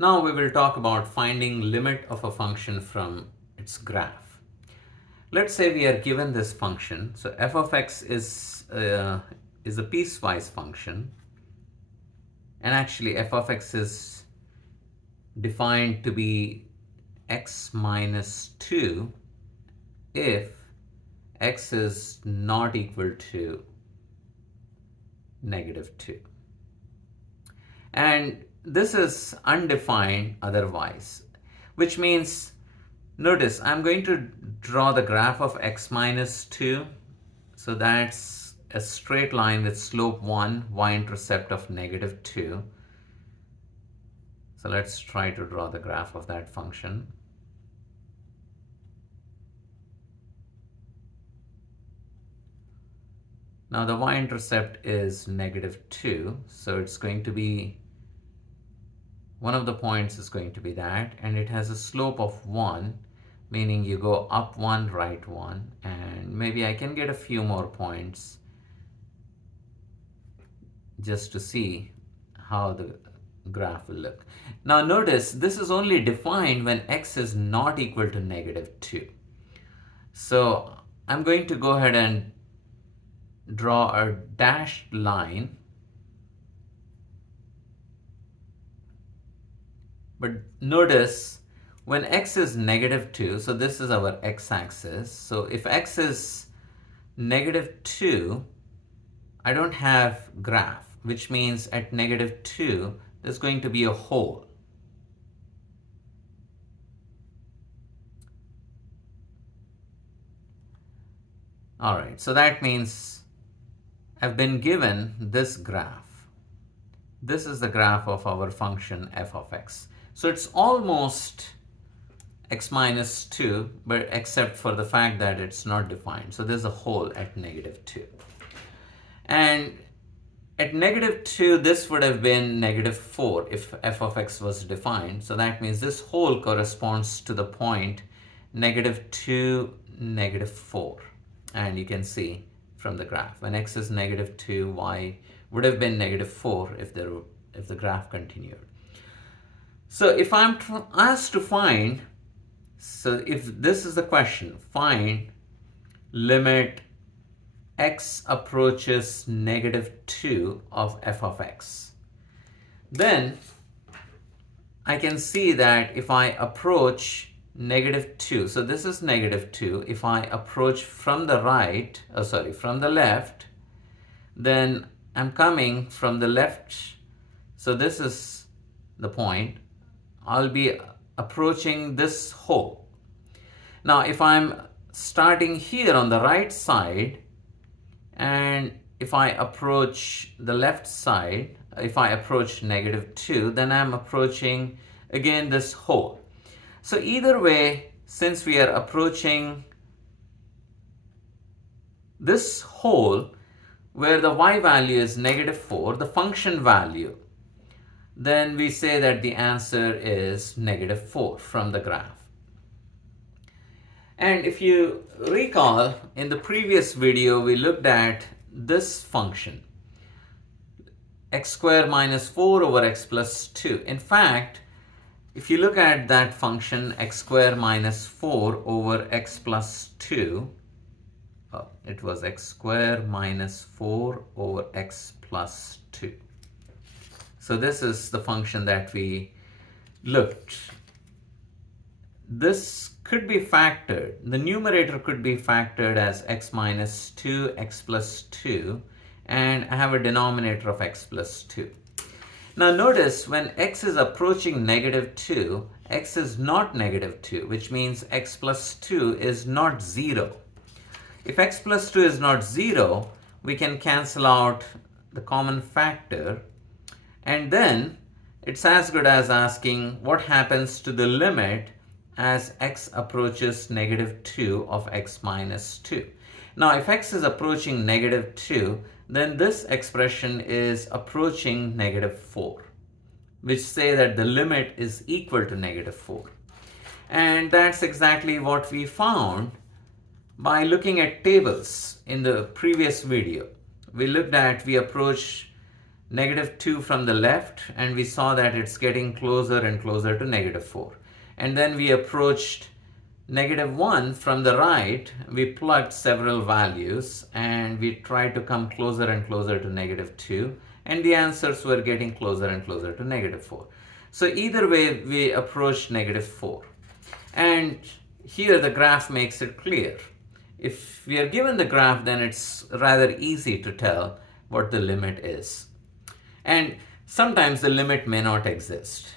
Now we will talk about finding limit of a function from its graph. Let's say we are given this function. So f of x is a piecewise function, and actually f of x is defined to be x minus 2 if x is not equal to negative 2. And this is undefined otherwise, which means, notice I'm going to draw the graph of x minus 2. So that's a straight line with slope 1, y-intercept of negative 2. So let's try to draw the graph of that function. Now the y-intercept is negative 2, so it's going to be, one of the points is going to be that, and it has a slope of 1, meaning you go up 1, right 1, and maybe I can get a few more points just to see how the graph will look. Now notice this is only defined when x is not equal to negative 2. So I'm going to go ahead and draw a dashed line. But notice when x is negative 2, so this is our x-axis. So if x is negative 2, I don't have graph, which means at negative 2, there's going to be a hole. All right, so that means I've been given this graph. This is the graph of our function f of x. So it's almost x minus 2, but except for the fact that it's not defined. So there's a hole at negative 2. And at negative 2, this would have been negative 4 if f of x was defined. So that means this hole corresponds to the point negative 2, negative 4. And you can see from the graph, when x is negative 2, y would have been negative 4 if the graph continued. So if I'm asked to find, so if this is the question, find limit x approaches negative 2 of f of x, then I can see that if I approach negative 2, so this is negative 2, if I approach from the right, from the left, then I'm coming from the left, so this is the point, I'll be approaching this hole. Now if I'm starting here on the right side, and if I approach the left side, if I approach negative 2, then I'm approaching again this hole. So either way, since we are approaching this hole where the y value is negative 4, the function value, then we say that the answer is negative 4 from the graph. And if you recall, in the previous video, we looked at this function, x squared minus 4 over x plus 2. In fact, if you look at that function, x squared minus 4 over x plus 2, it was x squared minus 4 over x plus 2. So this is the function that we looked. This could be factored. The numerator could be factored as x minus 2, x plus 2, and I have a denominator of x plus 2. Now notice when x is approaching negative 2, x is not negative 2, which means x plus 2 is not 0. If x plus 2 is not 0, we can cancel out the common factor, and then it's as good as asking what happens to the limit as x approaches negative 2 of x minus 2. Now if x is approaching negative 2, then this expression is approaching negative 4, which say that the limit is equal to negative 4. And that's exactly what we found by looking at tables in the previous video. We looked at, we approach negative 2 from the left, and we saw that it's getting closer and closer to negative 4. And then we approached negative 1 from the right. We plugged several values and we tried to come closer and closer to negative 2, and the answers were getting closer and closer to negative 4. So either way, we approached negative 4. And here the graph makes it clear. If we are given the graph, then it's rather easy to tell what the limit is. And sometimes the limit may not exist.